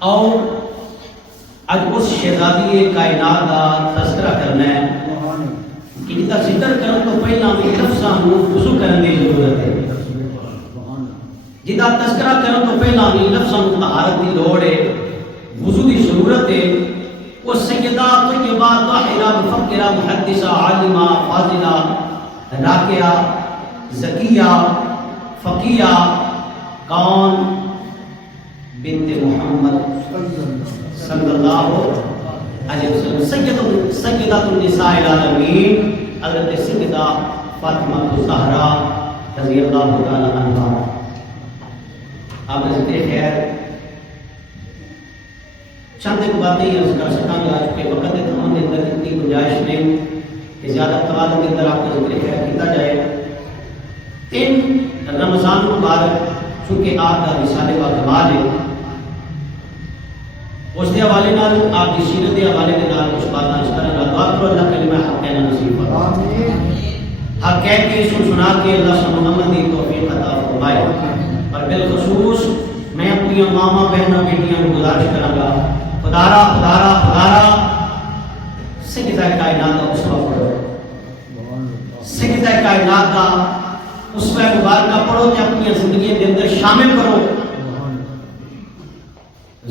اور اج اس شہزادی کائنات کا تذکرہ کرنا ہے کہ جدا ذکر کرن تو پہلا بھی لفظاں نوں وضو کرن دی ضرورت ہے، جدا تذکرہ کرن تو پہلا بھی لفظاں نوں طہارت دی لوڑ ہے، وضو دی ضرورت ہے۔ وہ سیدہ طیبہ طاہرہ مفکرہ محدثہ عالمہ فاضلہ راقیہ زکیہ فقیہ کون بنت محمد صلی اللہ علیہ وسلم سیدۃ النساء العالمین حضرت سیدہ فاطمہ الزہرا رضی اللہ تعالی عنہا۔ آپ ذکر خیر چند ایک باتیں عرض کر سکاں گا کہ وقت تمام کے اندر اتنی گنجائش نہیں کہ زیادہ طوال کے اندر آپ کا ذکر خیر کیا جائے۔ ان رمضان مبارک چونکہ آپ کا رسالے کا کمال ہے، اس کے حوالے نال آپ کی سیرت کے حوالے کے نال کچھ باتیں اس طرح دعا کرو اللہ کلمہ حق کہنا نصیب فرمائے، حق کہہ کے سنا کے اللہ سبحانہ عمل کی توفیق عطا فرمائے۔ اور بالخصوص میں اپنی ماما بہنوں بیٹیاں کو گزارش کراں گا خدارا خدارا خدارا سیدہ کائنات کا اسوہ پڑھو، سیدہ کائنات کا اسوہ مبارکہ پڑھو کہ اپنی زندگی کے اندر شامل کرو۔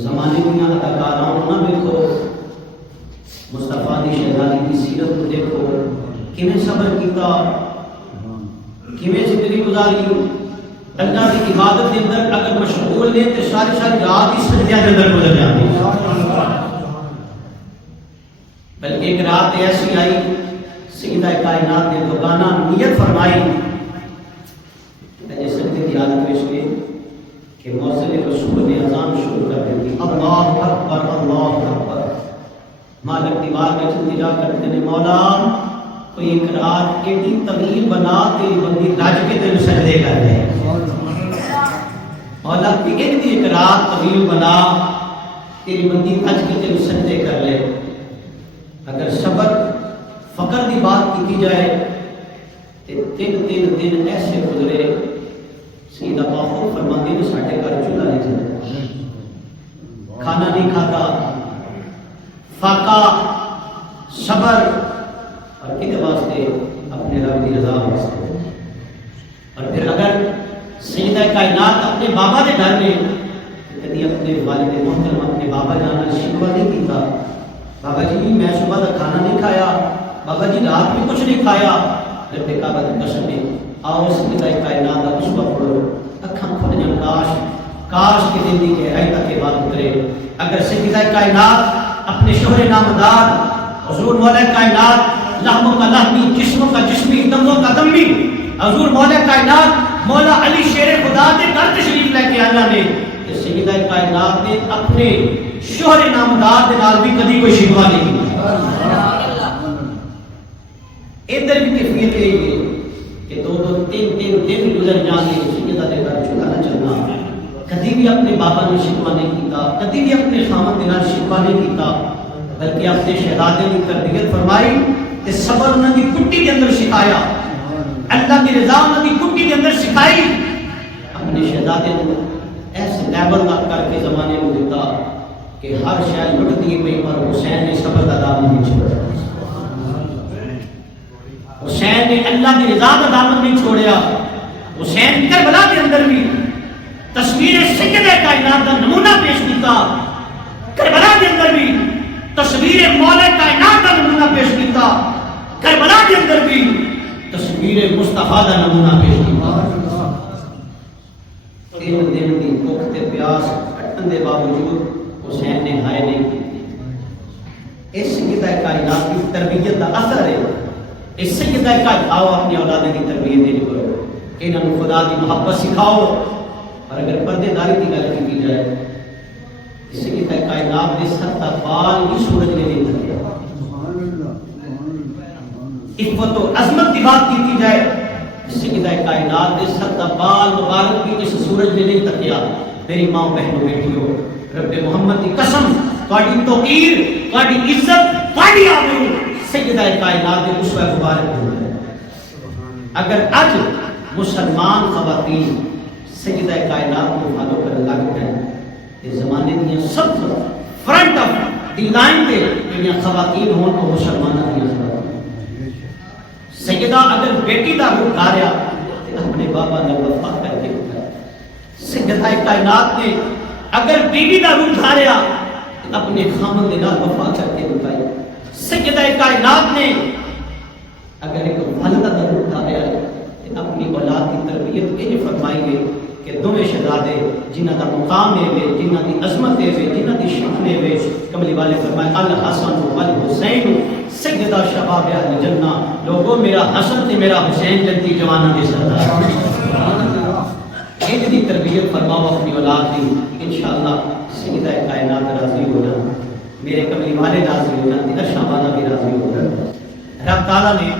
زمانے میں اداکاراں نہ دیکھو، مصطفیٰ دی شہزادی کی سیرت کو دیکھو، کیویں صبر کیتا، کیویں زندگی گزاری، اللہ کی عبادت کے اندر اگر مشغول نے تو ساری رات ہی سجدے کے اندر گزر جاتی، بلکہ ایک رات ایسی آئی سیدہ کائنات نے دوگانہ نیت فرمائی جیسے کی عادت پیش کی کہ مؤذن رسول نے اذان شروع کر دی، اللہ اکبر اللہ اکبر، مالک دیوار میں التجا کرتے نے مولا کوئی ایک رات ایڈی طویل بنا تیری بندی رج کے تیرے سجدے کر لے، مولا ایک رات طویل بنا تیری بندی رج کے تیرے سجدے کر لے۔ اگر صبر فقر دی بات کی جائے تو تین دن ایسے گزرے سیدہ باخود فرماتی نے ساٹھے گھر چولہا نہیں چلے، کھانا نہیں کھاتا، فاقہ صبر اور کتے واسطے اپنے رب کی رضا واسطے۔ اور پھر اگر سیدہ کائنات اپنے بابا کے گھر میں کبھی اپنے والد محترم اپنے بابا جانا شکوہ نہیں کیتا، بابا جی میں صبح کا کھانا نہیں کھایا، بابا جی رات میں کچھ نہیں کھایا، رب کعبہ کی قسم ہے آؤ سیدہ کائنات کا اسوہ پڑھو، اکھاں کھل جان، کاش کے دل کی گہرائی تک یہ بات اترے۔ اگر سیدہ کائنات اپنے شوہر نامدار حضور مولا کائنات لحموں کا لحمی جسموں کا جسمی دموں کا دمی حضور مولا کائنات مولا علی شیر خدا کے گھر تشریف لے کے آنا نے کہ سیدہ کائنات نے اپنے شوہر نامدار کے نال بھی کبھی کوئی شکوہ نہیں کیا۔ ادھر بھی کیفیت یہ ہے کہ دو تین دن گزر جانے سیدہ کے گھر چولہا نہ چلنا، کبھی بھی اپنے بابا نے شکوہ نہیں کیتا، کبھی بھی اپنے خامد کے نال شکوہ نہیں کیتا، بلکہ اپنے شہزادے کی تربیت فرمائی کہ صبر انہوں کی کٹی کے اندر سکھایا، اللہ کی رضا انہوں کی کٹی کے اندر سکھائی، اپنے شہزادے نے ایسے لیول تک کر کے زمانے میں دیتا کہ ہر شاید لٹ دیے پہ پر حسین نے صبر کا دامن نہیں چھوڑا، حسین نے اللہ کی رضا کا دامن نہیں چھوڑیا۔ حسین کربلا کے اندر بھی تصویر سیدہ کائنات کا نمونہ پیش کیتا، کربلا کے اندر بھی تصویر مولا کائنات کا نمونہ پیش کیتا، کربلا کے اندر بھی تصویر مصطفیٰ کا نمونہ پیش کیتا۔ تین دن کی بھوک تے پیاس کٹن دے باوجود حسین نے ہائے نہیں کی۔ اس سیدہ کائنات کی تربیت کا اثر ہے، اس سیدہ کائنات آؤ اپنی اولادیں کی تربیت دینی کرو، انہوں نے خدا کی محبت سکھاؤ۔ اور اگر پردے داری کی گل کی جائے اس سیدہ کائنات نے سر تا بال بھی سورج نے نہیں تھکیا، عفت و عظمت کی بات کی جائے سیدہ کائنات نے سر تا بال مبارک بھی اس سورج نے نہیں تھکیا۔ میری ماں بہنوں بیٹیوں رب محمد کی قسم تہاڈی توقیر تہاڈی عزت تہاڈی آبرو سیدہ کائنات کے اسوہ مبارک ہے۔ اگر اج مسلمان خواتین سیدہ کائنات کو فالو کرنے لگ پائیں کہ زمانے دیا سب فرنٹ آف دی لائن پہ جڑیاں خواتین ہون وہ مسلماناں دی خواتین سیدہ اگر بیٹی دا روح کھا رہا اپنے بابا نے وفا کر کے اٹھایا سیدہ کائنات نے اگر بیوی دا روح کھا رہا اپنے خامن دے نال وفا کر کے اٹھایا سیدہ کائنات نے اگر ایک والدہ دا روح کھا رہا ہے اپنی اولاد کی تربیت یہ فرمائی گئی کہ دونوں شہزادے جنہ کا مقام ہے جنہ کی عظمت ہے جنہ کی شان ہے کملی والے فرمائے الحسن والحسین سیدہ شباب اہل جنہ لوگوں میرا حسن تے میرا حسین جنتی جوانوں کے سردار ان کی تربیت فرماؤ اپنی اولاد کی انشاءاللہ سیدہ کائنات راضی ہو جانا میرے کملی والے راضی ہو جاتے ہر شہزادہ بھی راضی ہو جاتا رب تعالیٰ نے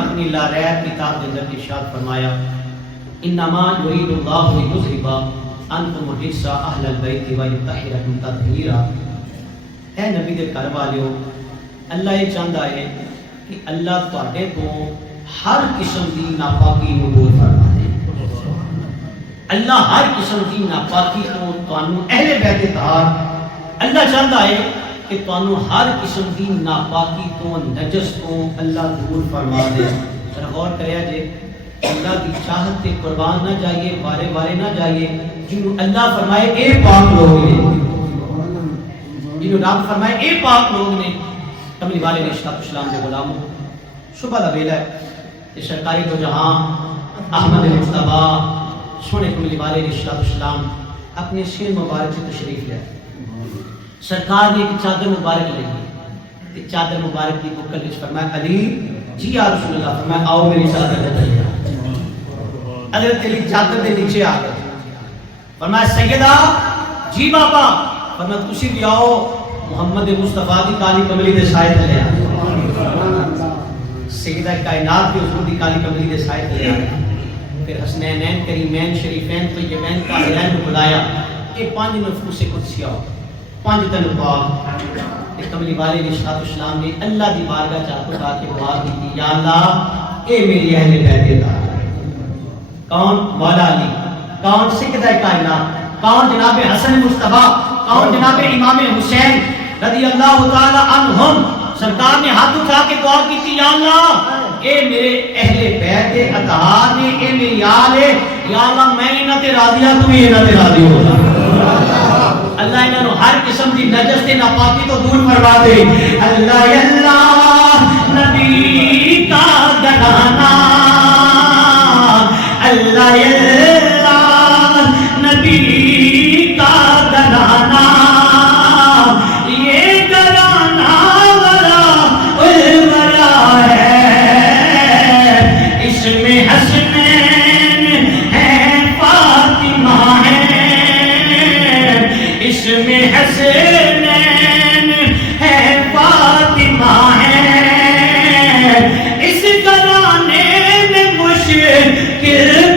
اپنی لا ریب کتاب کے اندر ارشاد فرمایا انما یرید اللہ لیذھب عنکم الرجس اہل البیت ویطہرکم تطہیرا اے نبی دے گھر والےو اللہ یہ چاہتا ہے کہ اللہ تواڈے تو ہر قسم دی ناپاکی نو دور فرما دے اللہ ہر قسم دی ناپاکی کو تانوں اہل بیت طاہر اللہ چاہتا ہے کہ تانوں ہر قسم دی ناپاکی تو نجس تو اللہ دور فرما دے ذرا غور کریا جے اللہ کی چاہت تے قربان نہ جائیے وارے وارے نہ جائیے جنہوں اللہ فرمائے اے پاک لوگ نے جنہوں رب فرمائے اے پاک لوگ نے کملی والے نے اشتاق اسلام کے غلاموں صبح دا ویلا ہے کہ سرکاری دو جہاں احمد مصطفیٰ سونے کملی والے نے اشتاق اسلام اپنے سین مبارک سے تشریف لیا سرکار نے ایک چادر مبارک لگی چادر مبارک کی بکل اس فرمایا علی جی یا رسول اللہ فرمایا آؤ میری چادر لے چلے حضرت علی چادر دے نیچے آ گئے فرمایا سیدہ جی بابا فرمایا تسی بھی آؤ محمد مصطفیٰ دی کالی کملی دے سائے تلے آ سیدہ کائنات کے حضور دی کالی کملی دے سائے تلے آ پھر حسنینین کریمین شریفین طیبین طاہرین کو بلایا یہ 5 نفوس قدسیہ پانچ تن پاک کملی والے نے اشتاق اسلام نے اللہ دی بارگاہ چاہتے کہا کہ دعا کی یا اللہ اے میری اہل بیت طاہر کون مولا علی کون سیدہ کائنات کون جناب حسن مصطفیٰ کون جناب امام حسین رضی اللہ تعالی عنہم سرکار نے ہاتھ اٹھا کے دعا کی تھی یا اللہ اے میرے اہل بیت اطہار نے اے میری آل ہے یا اللہ میں انہاں تے راضی ہوں تو بھی انہاں تے راضی ہو جا اللہ انہوں ہر قسم کی نجس تے ناپاکی تو دور فرما دے اللہ اللہ نبی کا گھرانا اللہ اللہ نبی کا گھرانا یہ گھرانا بڑا الورا ہے اس میں حسنین ہے فاطمہ اس میں حسنین ہے فاطمہ ہے اس گھرانے میں مشکل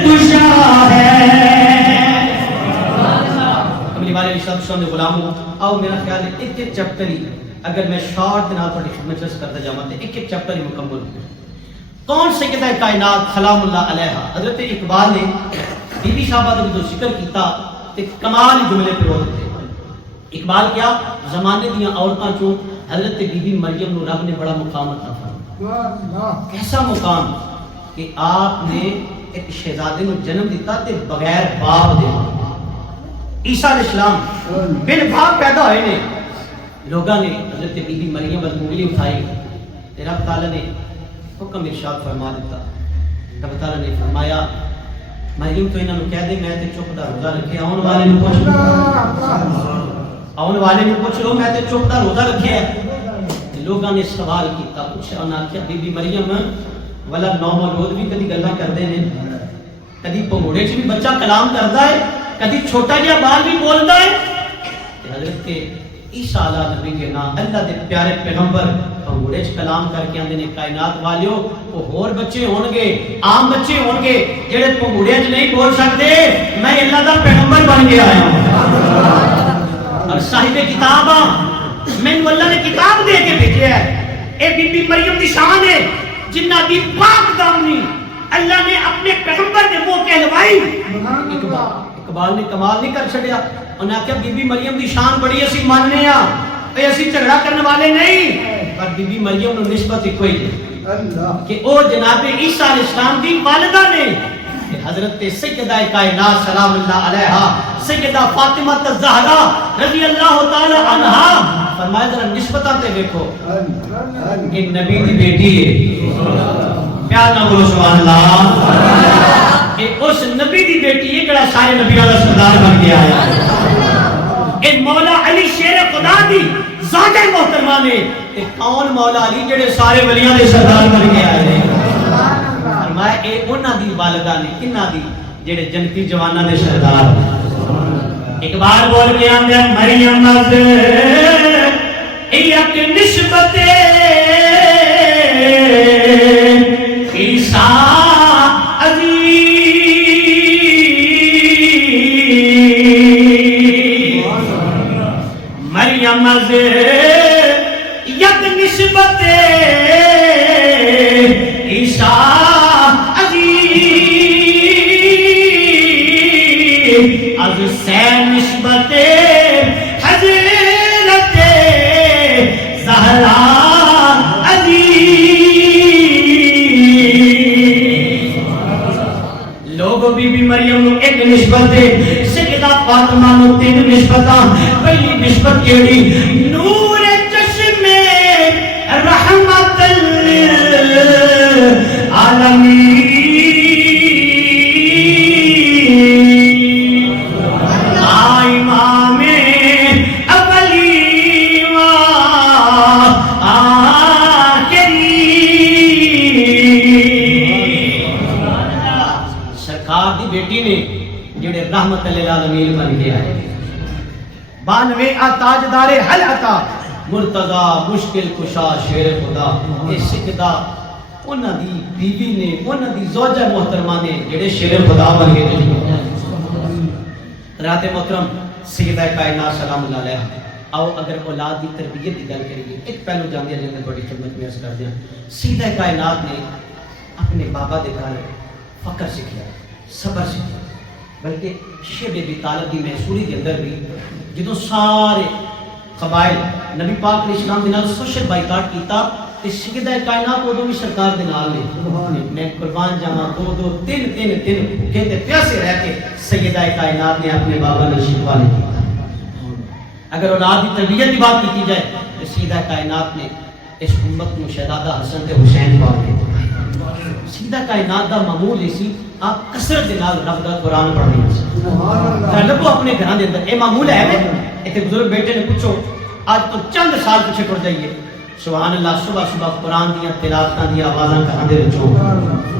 کشا ہے کملی والے رشتہ نے غلاموں آؤ میرا خیال ہے ایک ایک چپٹر ہی اگر میں شارٹ نہ تھوڑی خدمت چرس کرتا جاؤں تو ایک ایک چپٹر ہی مکمل کون سیدہ کائنات سلام اللہ علیہا حضرت اقبال نے بی بی صاحبہ کا جو ذکر کیتا تے کمال جملے پہ ہوتے اقبال کیا زمانے دیاں عورتاں چوں حضرت بی بی مریم نو رب نے بڑا مقام عطا فرمایا کیسا مقام کہ آپ نے ایک شہزادے نو جنم دیتا تے بغیر باپ دے عیسیٰ علیہ السلام بن باپ پیدا ہوئے نے لوگاں نے حضرت بی بی مریم پر انگلی اٹھائی تے رب تعالی نے حکم ارشاد فرما دیتا رب تعالی نے فرمایا مریم تو انہوں نے کہہ دے میں تے چپ دا روزہ رکھے آن والے نو پوچھ آن والے نو پوچھ لو میں تے چپ دا روزہ رکھے ہے لوگاں نے سوال کیتا پوچھا انہاں کیا بی بی مریم والا نو مولود بھی کدی گلاں کردے نے کدی پگوڑے چ بھی بچہ کلام کردا ہے کدی چھوٹا جہا بال بھی بولدا ہے حضرت عیسیٰ علیہ نبی کے نام اللہ دے پیارے پیغمبر پگوڑے چ کلام کر کے آندے نے کائنات والیو وہ اور بچے ہون گے عام بچے ہون گے جڑے پگوڑے چ نہیں بول سکتے میں اللہ دا پیغمبر بن کے آیا ہوں اور صاحب کتاب میں اللہ نے کتاب دے کے بھیجا ہے اے بی بی مریم دی شان ہے جنہ دی پاک دامنی اللہ نے اپنے پیغمبر نے وہ کہلوائی اقبال نے کمال نہیں کر چھڑیا، انہیں آخیا بی بی مریم دی شان بڑی اسی ماننے ہاں، اے اسی جھگڑا کرنے والے نہیں، پر بی بی مریم نو نسبت ایک ہوئی کہ او جناب عیسیٰ علیہ السلام دی والدہ نے حضرت سیدہ کائنات سلام اللہ علیہا سیدہ فاطمہ الزہرا رضی اللہ تعالی عنہا فرمایا ذرا نسبتاں تے دیکھو کہ نبی دی بیٹی ہے، پیار نہ بولو سبحان اللہ، کہ اس نبی دی بیٹی ہے جڑا سارے نبیوں دا سردار بن کے آیا، کہ مولا علی شیر خدا دی ذات محترمہ نے کہ کون مولا علی جڑے سارے ولیاں دے سردار بن کے آئے ہیں، فرمایا اے انہاں دی والدہ نے کنہاں دی جڑے جنتی جواناں دے سردار۔ ایک بار بول کے آندے مریم از یک نسبت عیسیٰ عزیز، مریم از یک نسبت عیسیٰ از سے نسبت حضرت زہرا عزیز، لوگوں بی بی مریم نو ایک نسبت دے، سیدہ فاطمہ نو تین نسبتاں، پہلی نسبت کیڑی نور چشم رحمت للعالمین، بیٹی نے جڑے رحمت للعالمین بن کے آئے، 92 تاجدار حل عطا مرتضی مشکل کشا شیر خدا، یہ سکھدا انہاں دی بیوی نے، انہاں دی زوجہ محترمہ نے جڑے شیر خدا بن کے آئے۔ رات محترم سیدہ کائنات سلام اللہ علیہ، آؤ اگر اولاد دی تربیت کی گل کریے، ایک پہلو جان دیا جنگل بڑی خدمت میں عرض کر دیا، سیدہ کائنات نے اپنے بابا دے گھر فقر سکھیا، صبر سکھیا، بلکہ شیب ابی طالب دی محصوری کے اندر بھی جدو سارے قبائل نبی پاک علیہ السلام دے نال سوشل بائیکاٹ کیتا تے سیدہ کائنات ادو بھی سرکار دے نال نے، میں قربان جاواں دو تین بھوکے تے پیاسے رہ کے سیدہ کائنات نے اپنے بابا نے شکوا نہیں کیتا۔ اگر اولاد کی تربیت کی بات کی جائے تو سیدہ کائنات نے اس امت کو شہزادہ حسن تے حسین پاک دیتے، سیدہ کائنات دا معمول اسی آپ کثرت دے نال رب دا قرآن پڑھنے سے لگو اپنے گھراں دے اندر، اے معمول ہے میں ایک بزرگ بیٹے نے پوچھو آج تو چند سال پیچھے پڑ جائیے، سبحان اللہ صبح صبح قرآن دیاں تلاوتاں دی آوازاں گھراں دے وچوں،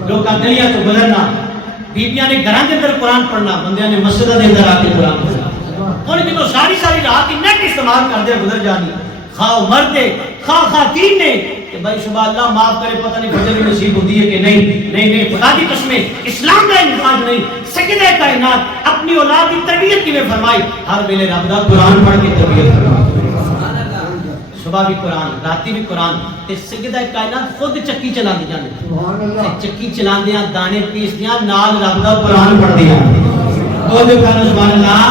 لوکاں گلیاں تو گزرنا، بیبیاں نے گھراں دے اندر قرآن پڑھنا، بندیاں نے مسجداں دے اندر آ کے قرآن پڑھنا، انہیں جدوں ساری رات ہی نیٹ استعمال کر دے گزر جانی، خواہ مرد خواہ خواتین نے کہ بھائی شبہ اللہ معاف کرے پتہ نہیں فجر بھی نصیب ہوتی ہے کہ نہیں خدا کی قسمیں اسلام کا انفاظ نہیں، سیدہ کائنات اپنی اولاد کی تربیت کی میں فرمائی، ہر ویلے رب دا قرآن پڑھ کے تربیت فرمائی، صبح بھی قرآن راتی بھی قرآن، تے سیدہ کائنات خود چکی چلا دیا نے، چکی چلا دیا دانے پیس دیا نال رب دا قرآن پڑھ دیا، خود کہنا سبحان اللہ،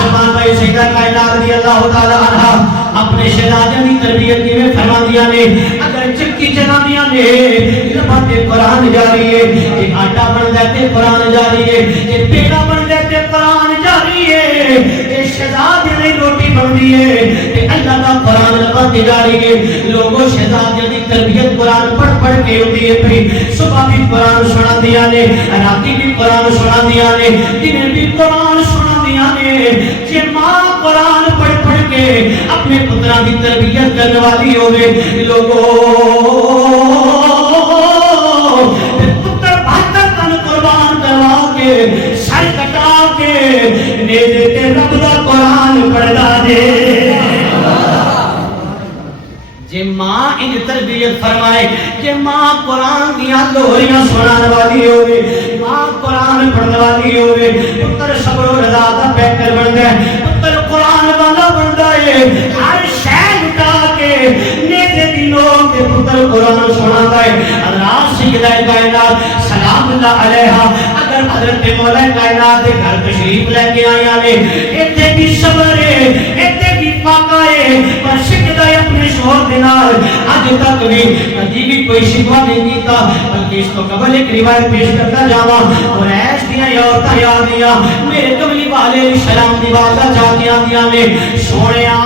سبحان بھائی سیدہ کائنات رضی اللہ تعالی عنہ اپنے شہزادیاں کی تربیت کی میں فرما دیا نے، اگر چکی چلا دیا نے لباتے قرآن جاری ہے، کہ آٹا بن دیتے قرآن جاری ہے، کہ پیڑا بن دیتے قرآن جاری ہے، کہ شہزادیاں نے روٹی بن دی ہے، کہ اللہ کا قرآن لباتے جاری ہے، لوگوں شہزادیاں کی تربیت قرآن پڑھ کے ہوتی ہے، پھر صبح بھی قرآن سنا دیا نے، راتی بھی قرآن سنا دیا نے، دن بھی قرآن سنا دیا نے، کہ ماں قرآن پڑھ کے اپنے پتران کی تربیت کرنے والی ہوئے، لوگوں پتر بہتر تن قربان کروا کے سر کٹا کے نیزے تے رب دا قرآن پڑھا دے، جے ماں ان تربیت فرمائے، جے ماں قرآن دیا لوریاں سنان والی ہوئے، ماں قرآن پڑھنے والی ہوئے، پتر صبر و رضا دا بہتر بن گئے، پتر قرآن والا بن گئے، ہر شہر اٹھا کے نیزے دنوں کے پتر قرآن سنا گئے، اللہ سیدہ کائنات سلام سلام اللہ علیہا اگر حضرت مولا کائنات دے گھر تشریف لے کے آیا نے ایتھے بھی صبر ہے ایتھے بھی فاقہ ہے پر شکدا اپنے شوہر دے نال اج تک بھی کبھی بھی کوئی شکوا نہیں کیتا بلکہ اس کو قبل ایک روایت پیش کرتا جاواں اور ایس دیاں عورتاں یاد دیاں میرے کملی والے علیہ السلام دی بات چاہتیاں دیاں نے سونیا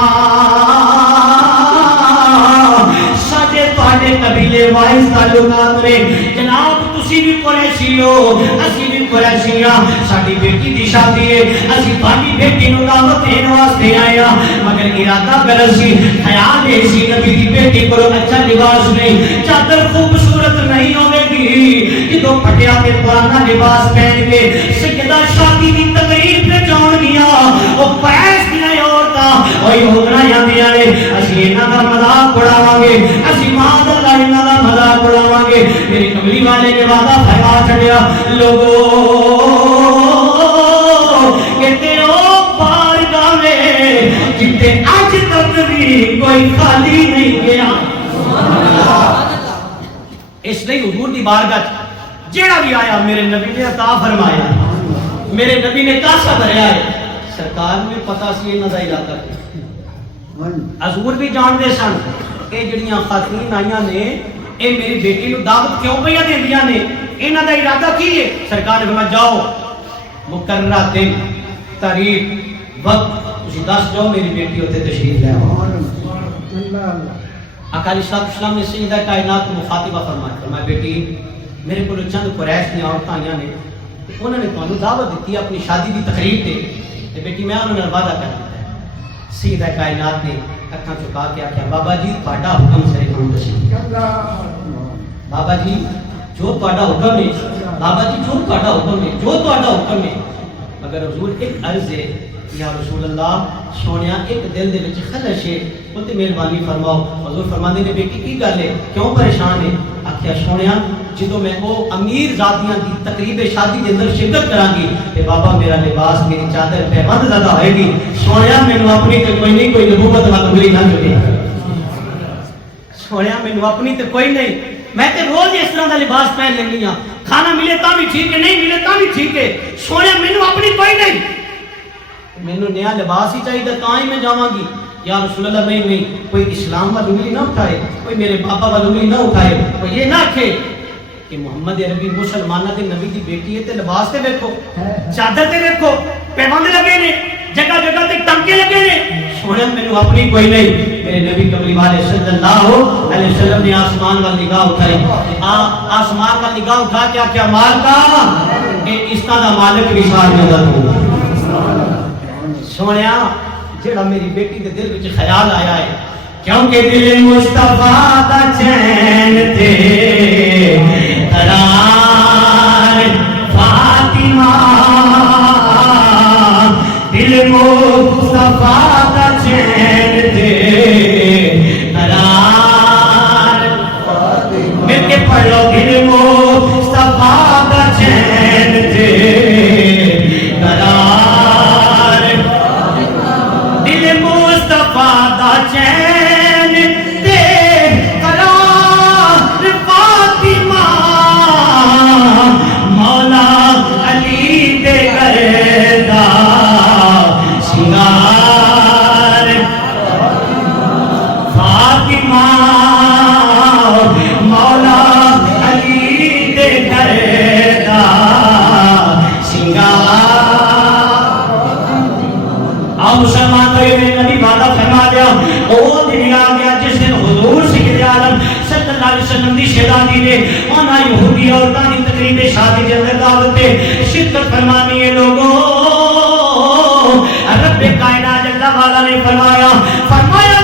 قبیلے وائس تعلقات نے جناب تسی بھی قریشی ہو اسی بھی قریشی ہاں ساڈی بیٹی دی شادی ہے اسی تہاڈی بیٹی نوں دعوت دین واسطے آئے ہاں مگر ارادہ غلط سی خیال ہے سی نبی دی بیٹی کو اچھا لباس نہیں چادر خوبصورت نہیں ہوے گی جدوں پھٹیا تے پرانا لباس پہن کے سیدہ شادی دی تقریب تے جان گیا او پیس دی عورتاں اوہی ہوگنا جاندیاں نے اسی انہاں دا مذاق اڑاواں گے اسی ماں دا انہاں دا مذاق اڑاواں گے میرے کملی والے نے وعدہ فرما چھڈیا لوگو کہتے او بارگاہ میں جتے اج تک بھی کوئی خالی نہیں گیا اس لیے حضور دی بارگاہ جیڑا بھی آیا میرے نبی نے عطا فرمایا میرے نبی نے کاسا بھریا ہے سرکار میں پتہ سی انہاں دا علاقہ حضور بھی جان دے سن اے جڑیاں خاتون آئیاں نے اے میری بیٹی نو دعوت کیوں پہ دیندیاں نے انہاں دا ارادہ کی ہے سرکار نے فرمایا جاؤ مقررہ دن تاریخ وقت تسی دس جاؤ میری بیٹی ہوتے تشریف لے آؤ اکالی صاحب اسلام نے سیدہ کائنات کو مخاطبہ فرمایا بیٹی میرے کو چند قریش نے عورتاں آئیاں نے انہوں نے تانوں دعوت دیتی اپنی شادی دی تقریب تے بیٹی میں انہوں نے وعدہ کر دیتا ہے سیدہ کائنات نے اکھاں چکا کے آکھیا بابا جی تہاڈا حکم سرے کون تشریف بابا جی جو تہاڈا حکم ہے بابا جی جو تہاڈا حکم ہے جو تہاڈا حکم ہے مگر حضور ایک عرض ہے یا رسول اللہ سونیا ایک دل دے وچ خلش ہے بولتے مہربانی فرماؤ حضور فرماندے نے بیٹی کی گل ہے کیوں پریشان ہے آکھیا سونیا جدوں میں او امیر ذاتیاں دی تقریب شادی دے اندر شرکت کراں گی تے بابا میرا لباس میری چادر پیوند زدہ ہوئے گی سونیا مینوں اپنی تے کوئی نہیں کوئی نبوت مقبولی نہ جڑے سونیا مینوں اپنی تے کوئی نہیں میں تے روز اس طرح دا لباس پہن لینی ہاں کھانا ملے تا بھی ٹھیک ہے نہیں ملے تا بھی ٹھیک ہے سونیا مینوں اپنی کوئی نہیں مینوں نیا لباس ہی چاہیے تاں ہی میں جاواں گی یا رسول اللہ نہیں کوئی اسلام والی انگلی نہ اٹھائے کوئی میرے پاپا والی انگلی نہ اٹھائے کوئی یہ نہ کہے کہ محمد عربی مسلمانہ دے نبی دی بیٹی ہے تے لباس تے دیکھو چادر تے دیکھو پیوند لگے نے جگہ جگہ تے ٹانکے لگے نے سونے مینوں اپنی کوئی نہیں میرے نبی کملی والے صلی اللہ علیہ وسلم نے آسمان وال نگاہ اٹھائی آسمان وال نگاہ اٹھا کے کیا مال کا کہ اس کا مالک رسال نظر ہو سونیا جڑا میری بیٹی دے دل وچ خیال آیا ہے کیونکہ دل مصطفیٰ دا چین تے قرار فاطمہ دل مصطفیٰ دا چین تے قرار مل کے پڑھ لو دل مصطفیٰ دا چین تے قرار چین تے قرار فاطمہ مولا علی دے گھر دا سنگار فاطمہ مولا علی دے گھر دا سنگار آؤ مسلمان تو یہ نبی وعدہ فرما دیا وہ دن آ گیا جس دن حضور سید عالم صلی اللہ علیہ وسلم دی شہزادی نے انہاں یہودی عورتاں دی تقریب شادی دے اندر دعوت تے شرکت فرمانی ہے لوگوں رب کائنات اللہ والا نے فرمایا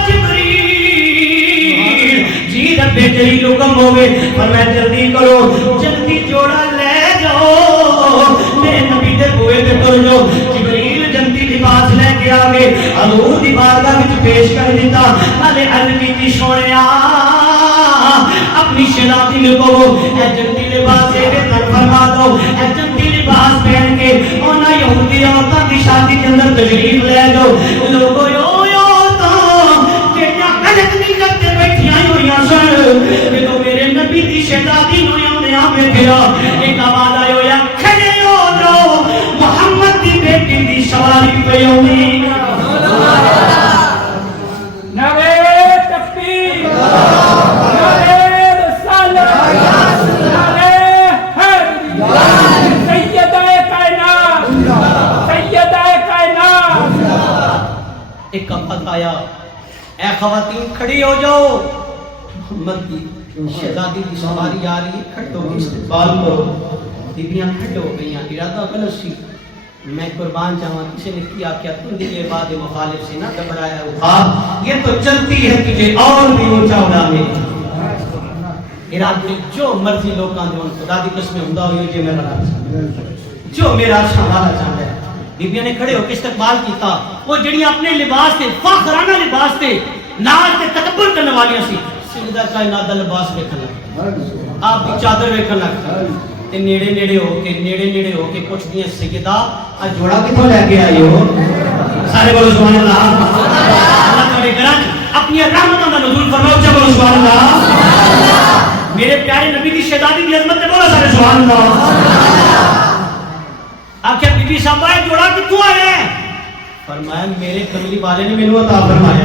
جبریل جی رب جلیل حکم ہوئے فرمایا جلدی کرو جلدی جوڑا لے جاؤ میرے نبی دے بوئے پہ کر جو جبریل جنتی لباس لے کے آگے حضور دی بارگاہ وچ پیش کر دیتا نالے عربی کی سونیا اپنی شہزادی نے کہو اے جنتی لباس دے کے فرما دو اے جنتی لباس پہن کے انہاں یہودی عورتاں دی شادی کے اندر تشریف لے جاؤ لوگو یو جڑیاں غلط نہیں کرتے بیٹھیاں ہویاں سن میرے نبی دی شہزادی نو آوندے آ ویکھیا ایک آواز ایک وقت آیا اے خواتین کھڑی ہو جاؤ محمد کی شہزادی کی سواری آ رہی ہے کھڑو استقبال کرو بیبیاں کھڑو گئیاں ارادہ غلط سی میں قربان جاواں کسی نے کیا کیا تم دل بعد مخالف سے نہ گھبرایا ہوا یہ تو چلتی ہے تجھے اور بھی اونچا اڑانے ارادے جو مرضی لوکاں دے ان خدا دی قسم ہوندا ہوئے جے میرا جو میرا شہادہ چاہتا ہے بیبیاں نے کھڑے ہو کے استقبال کیتا وہ جڑی اپنے لباس تے فخرانہ لباس تے ناز تے تکبر کرنے والیاں سی سجدہ کائنات دا لباس ویکھن لگ آپ دی چادر ویکھن لگ تے نیڑے نیڑے ہو کے پوچھ دیاں سیدہ اج جوڑا کتھوں لے کے آئی ہو سارے بولو سبحان اللہ اللہ تیرے گھراں اپنی رحمتاں دا نزول فرماؤ چا بولو سبحان اللہ میرے پیارے نبی دی شہزادی دی عظمت تے بولو سارے سبحان اللہ آخیا بی بی صاحبہ جوڑا کتھوں آیا ہے فرمایا میرے کملی والے نے مینوں عطا فرمایا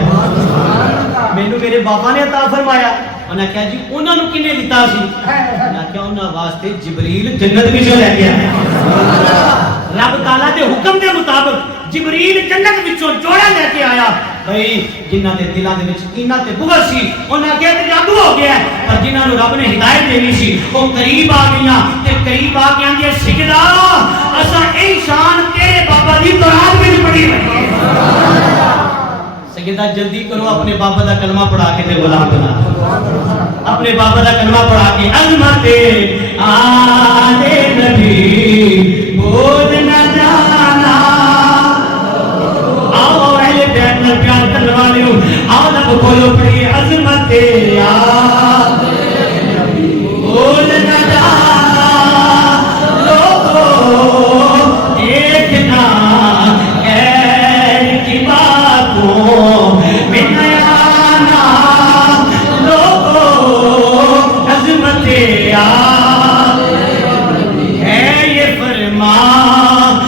مینوں میرے بابا نے عطا فرمایا انہاں کہا جی انہاں نوں کنے دتا سی انہاں کہا انہاں واسطے جبریل جنت وچوں لے کے آیا رب تعالیٰ دے حکم دے مطابق جبریل جنت وچوں جوڑا لے کے آیا بھئی جنہاں دے دلاں دے وچ کینہ تے بغض سی انہاں کہا تے جادو ہو گیا ہے پر جنہاں نوں رب نے ہدایت دینی سی وہ قریب آ گئیاں تے قریب آ کے آندے سجدہ اساں اے شان تیرے بابا دی تورات وچ پڑھی ہوئی سیدہ جلدی کرو اپنے بابا دا کلمہ پڑھا کے تے غلام بنا اپنے بابا دا کلمہ پڑھا کے عظمت آل نبی بول نہ جانا آؤ اہل بیت میں پیار کرنے والے ہو آؤ لب کھولو پڑھی عظمت آل نبی بول نہ جانا لوگو دیکھنا غیر کی باتوں میں نیانا لوگو عظمت آل ہے یہ فرمان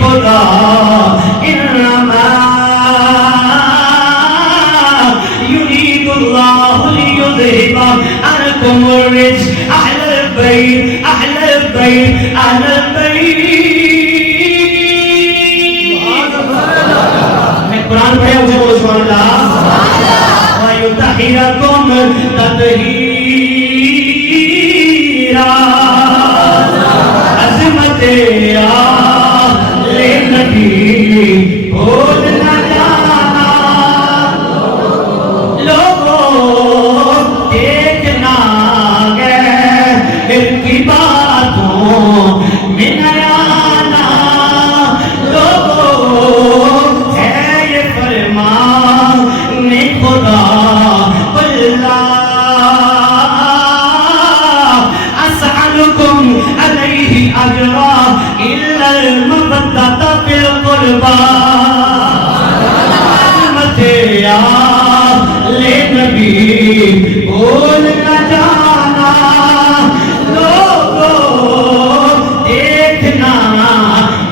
خدا انما يريد الله ليذهب عنكم الرجس أهل البيت أهل البيت أهل البيت میں قرآن پڑھے اسے بولو سبحان اللہ وَيُطَهِّرَكُمْ تَطْهِيرًا عظمت آل نبی بول نہ جانا لوگوں دیکھنا غیر کی باتوں میں نیانا لوگوں ہے یہ فرمان خدا اللہ اسألكم علیہ اجرا الا المودة فی القربى عظمت آل نبی بول نہ جانا لوگوں دیکھنا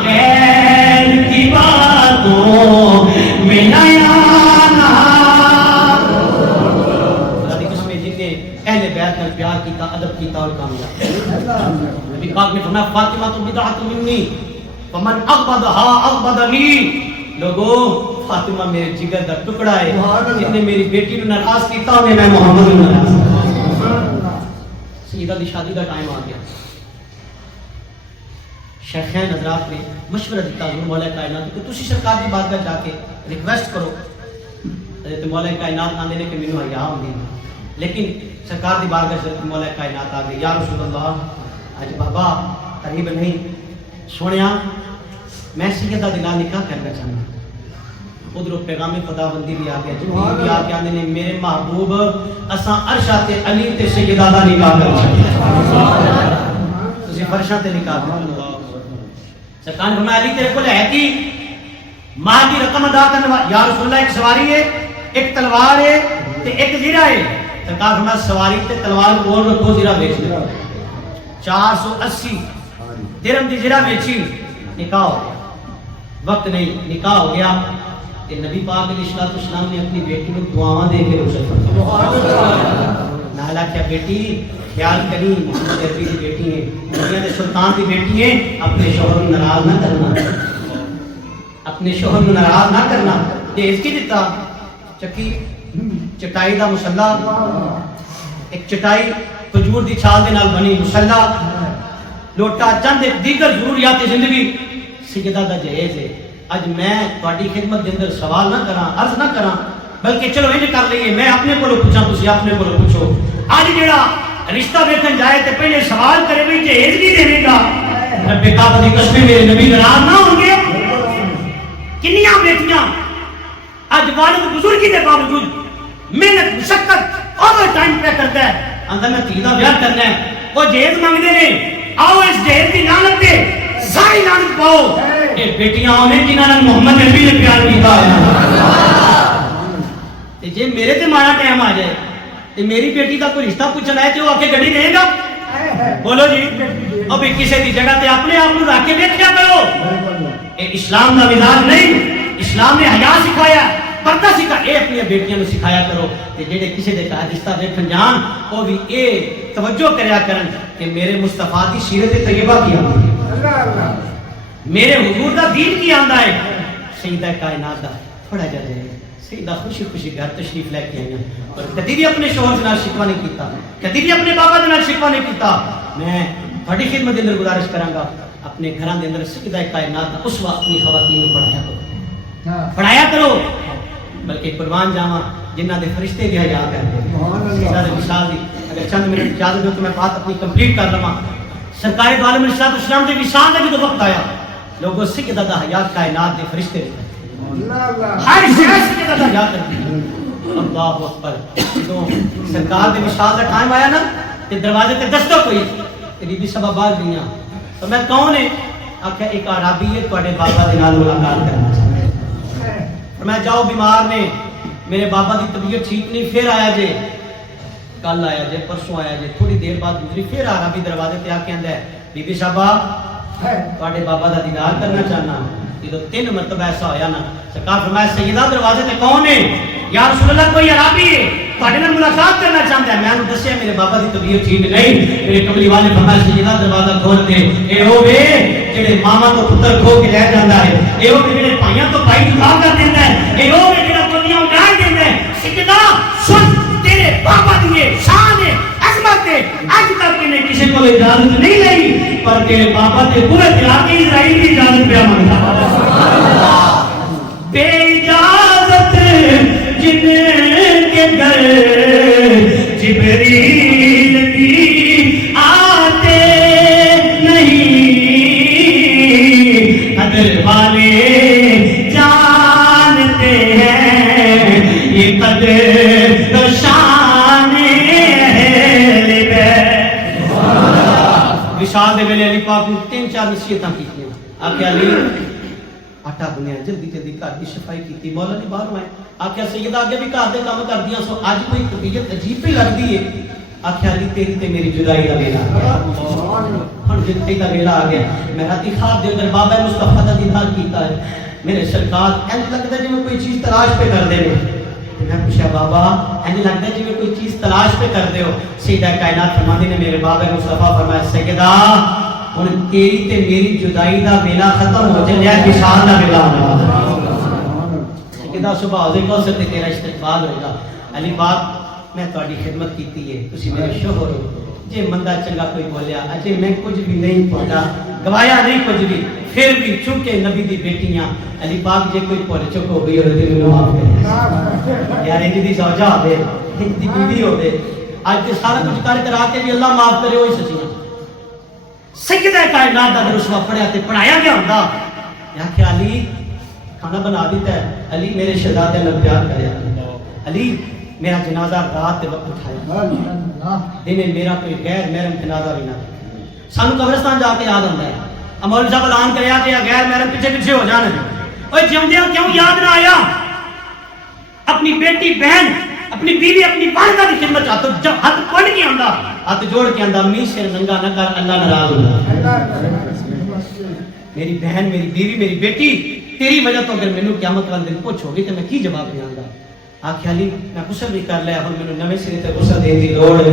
غیر کی باتوں میں نیانا اہل بیت میں پیار کیتا ادب کیتا اور کامیاب نبی پاک نے فرمایا فاطمہ تو بدعت منی فمن اغبدها اغبدنی لوگوں فاطمہ میرے جگر دا ٹکڑا ہے جس نے میری بیٹی نو ناراض کیتا انہیں میں محمد نو ناراض سیدہ دی شادی کا ٹائم آ گیا شیخین حضرات نے مشورہ دیتا حضور مولا کائنات کہ تسی سرکار دی بات جا کے ریکویسٹ کرو حضرت مولا کائنات نہ دینے کہ مینوں حیا ہوندی لیکن سرکار دی بارگاہ حضرت مولا کائنات آ گئی یا رسول اللہ اج بابا قریب نہیں سنیا میں سیدہ دے نال نکاح کرنا چاہنا ادھر پیغام خدا بندی بھی آ گیا جبریل بھی آ کے آندے نے میرے محبوب اساں عرشہ تے علی تے سیدہ دا نکاح کر چھڈیا تسی فرشاں تے نکاح کرو سرکار نے فرمایا علی تیرے کول ہے کی ماں کی رقم ادا کرنا یا رسول اللہ ایک سواری ہے ایک تلوار ہے تے ایک زیرہ ہے سرکار فرمایا سواری تے تلوار کول رکھو زیرہ بیچ دو 480 درہم دی زیرہ بیچی نکاح ہو گیا وقت نہیں نکاح ہو گیا کہ نبی پاک علیہ الصلوۃ والسلام نے اپنی بیٹی کو دعاواں دے کے روشن فرمایا نالا کیا بیٹی خیال کری محمد عربی کی بیٹی ہے دنیا کے سلطان کی بیٹی ہے اپنے شوہر کو ناراض نہ کرنا اپنے شوہر کو ناراض نہ کرنا دہیج کی دیتا چکی چٹائی دا مصلا ایک چٹائی کھجور دی چھال دے نال بنی مصلا لوٹا چند ایک دیگر ضروریات زندگی سجدہ دا جہیز ہے اج میں تہاڈی خدمت دے اندر سوال نہ کراں عرض نہ کراں بلکہ چلو انج کر لئیے میں اپنے کولوں پوچھاں تسی اپنے کولوں پوچھو اج جیڑا رشتہ ویکھن جائے تے پہلے سوال کرے بھئی جہیز کی دینے گا رب کعبہ دی قسم میرے نبی ناراض نہ ہوں گے کنیاں بیٹیاں اج والد بزرگی دے باوجود محنت مشقت اوور ٹائم پہ کرتا ہے اندر میں تھی دا بیاہ کرنا ہے وہ جہیز مانگدے نے آؤ اس جہیز دی لعنت تے ساری لعنت پاؤ اے بیٹیاں ہونے جنہاں نے محمد نبی نے پیار کیتا تے جے میرے تے مارا ٹائم آ جائے تے میری بیٹی دا کوئی رشتہ پوچھنا ہے تے وہ آ کے گڈی دے گا بولو جی اب کسی دی جگہ تے اپنے آپ کو رکھ کے دیکھیا کرو اے اسلام دا مزاج نہیں اسلام نے حیا سکھایا پردہ سکھا اے اپنی بیٹیاں نوں سکھایا کرو کہ جڑے کسی دے گھر رشتہ دیکھن جان او بھی اے توجہ کریا کرن کہ میرے مصطفیٰ دی سیرت طیبہ کی آندا میرے حضور دا دین کی آندا ہے سیدہ کائنات دا تھوڑا جا جائے سیدہ خوشی خوشی گھر تشریف لے کے آئیاں اور کدی بھی اپنے شوہر نال شکوہ نہیں کیتا کدی بھی اپنے بابا دے نال شکوہ نہیں کیتا میں تہاڈی خدمت دے اندر گزارش کراں گا اپنے گھراں دے اندر سیدہ کائنات دا اس وقت اپنی خواتین نوں پڑھایا کرو بلکہ قربان جاواں جنہاں دے فرشتے بھی حیا کردے سیدہ دے وصال دی اگر چند منٹ اجازت دو تو میں بات اپنی کمپلیٹ کر لواں سرکار دو عالم علیہ السلام دے وصال دا جدوں وقت آیا لوگوں سیدہ دا حیا کائنات دے فرشتے ہر جگہ سیدہ دا حیا کردے اللہ اکبر تو سرکار دے وصال دا ٹائم آیا نا تے دروازے تے دستک ہوئی تے بی بی سبا باہر گئیاں تو میں کون ہے آکھیا ایک عربی ہے تواڈے بابا دے نال ملاقات کرنا چاہتا ہے میں جاؤ بیمار نے میرے بابا دی طبیعت ٹھیک نہیں پھر آیا جے کل آیا جے پرسوں آیا جے تھوڑی دیر بعد گزری پھر عربی دروازے تے آ کے آندا ہے بی بی صاحبہ تواڈے بابا دا دیدار کرنا چاہنا جدوں 3 مرتبہ ایسا ہویا نا سرکار فرمایا سیدہ دروازے تے کون ہے یا رسول اللہ کوئی عربی ہے تواڈے نال ملاقات کرنا چاہندا ہے میں نے دسیا میرے بابا دی طبیعت ٹھیک نہیں میرے کملی والے فرمایا سیدہ دروازہ کھول دے اے ہوے جڑے ماما تو پتر کھو کے لے جاندا ہے اے ہوے جڑے بھائیاں تو بھائی جدا کر دیندا ہے اے ہوے جڑا دنیا اڑا دیندا ہے سیدہ سن تیرے بابا دی شان ہے عظمت ہے اج تک نے کسی کو اجازت نہیں لئی پر تیرے بابا تے پورے علاقے اسرائیل کی اجازت پہ مانگدا بے اجازت جن کے گھر جبریل بھی آتے نہیں قدر والے جانتے ہیں یہ قدر شان وشال دے ویلے علی پاک نے 3-4 نصیحتاں کیتیاں آکھیا علی آٹا بنیا جلدی جلدی گھر کی صفائی کی مولا نے باہر آئے آخیا سیدہ آگے بھی گھر دے کام کر دیا سو اج کوئی طبیعت عجیب پہ لگتی ہے آخیا علی تیری تے میری جدائی کا ویلا آ گیا ہن جدائی کا ویلا آ گیا میں راتی خواب دے اندر بابا مصطفیٰ دا دیدار کیتا ہے میرے سرکار انج لگدا جویں کوئی چیز تلاش پہ کر دے میں پوچھا بابا انج لگدا جویں کوئی چیز تلاش پہ کر دے ہو سیدہ کائنات فرماندی نے میرے بابا مصطفیٰ فرمایا سیدہ اور تیری تے میری جدائی دا ویلا ختم ہو جائے ہے وصال دا ویلا ہونا کدا صبح ہو جائے کوثر تے تیرا استقبال ہوئے گا علی پاک میں تہاڈی خدمت کیتی ہے تسی میرے شوہر ہو جے مندہ چنگا کوئی بولیا اجے میں کچھ بھی نہیں پڑھا گوایا نہیں کچھ بھی پھر بھی چونکہ نبی دی بیٹیاں علی پاک جے کوئی پڑھ چک ہو گئی اور دل میں معاف کرے یار ان دی زوجہ ہوے ان دی بیوی ہوے اج تے سارا کچھ کر کرا کے بھی اللہ معاف کرے وہی سچیاں سیدہ کائنات دا درسوا پڑھیا تے پڑھایا گیا ہوندا یا کہ علی کھانا بنا دیتا ہے علی میرے شہزادے نال پیار کریا علی میرا جنازہ رات کے وقت اٹھایا دن میرا کوئی غیر محرم جنازہ بھی نہ سانو قبرستان جا کے یاد آندا ہے مولوی صاحب اعلان کریا کہ غیر محرم پیچھے پیچھے ہو جانے اوے جیوندیاں کیوں یاد نہ آیا اپنی بیٹی بہن اپنی بیوی اپنی والدہ کی خدمت چاہتا جب ہاتھ پڑھ کے آندا ہاتھ جوڑ کے آندا می سر ننگا نہ کر اللہ ناراض ہوگا میری بہن میری بیوی میری بیٹی تیری وجہ تو اگر مینوں قیامت والے دن پوچھو گی تو میں کی جواب دیاں گا آخیا علی میں غسل بھی کر لیا ہوں میں نویں سرے تے غسل دین دی لوڑ ہے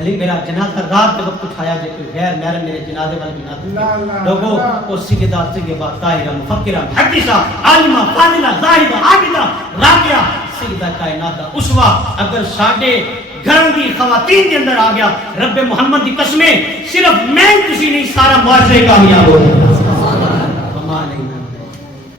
علی میرا جنازہ رات کے وقت اٹھایا جے کوئی غیر محرم میرے جنازے والے بھی نہ لوگوں کو سجدہ طیبہ طاہرہ مفکرہ محدثہ عالمہ فاضلہ زاہدہ عابدہ راقیہ سیدہ کائنات دا اسوہ اگر ساڈے گھر دی خواتین کے اندر آ گیا رب محمد دی قسمیں صرف میں تسی نہیں سارا معاشرے کامیاب ہو جائے.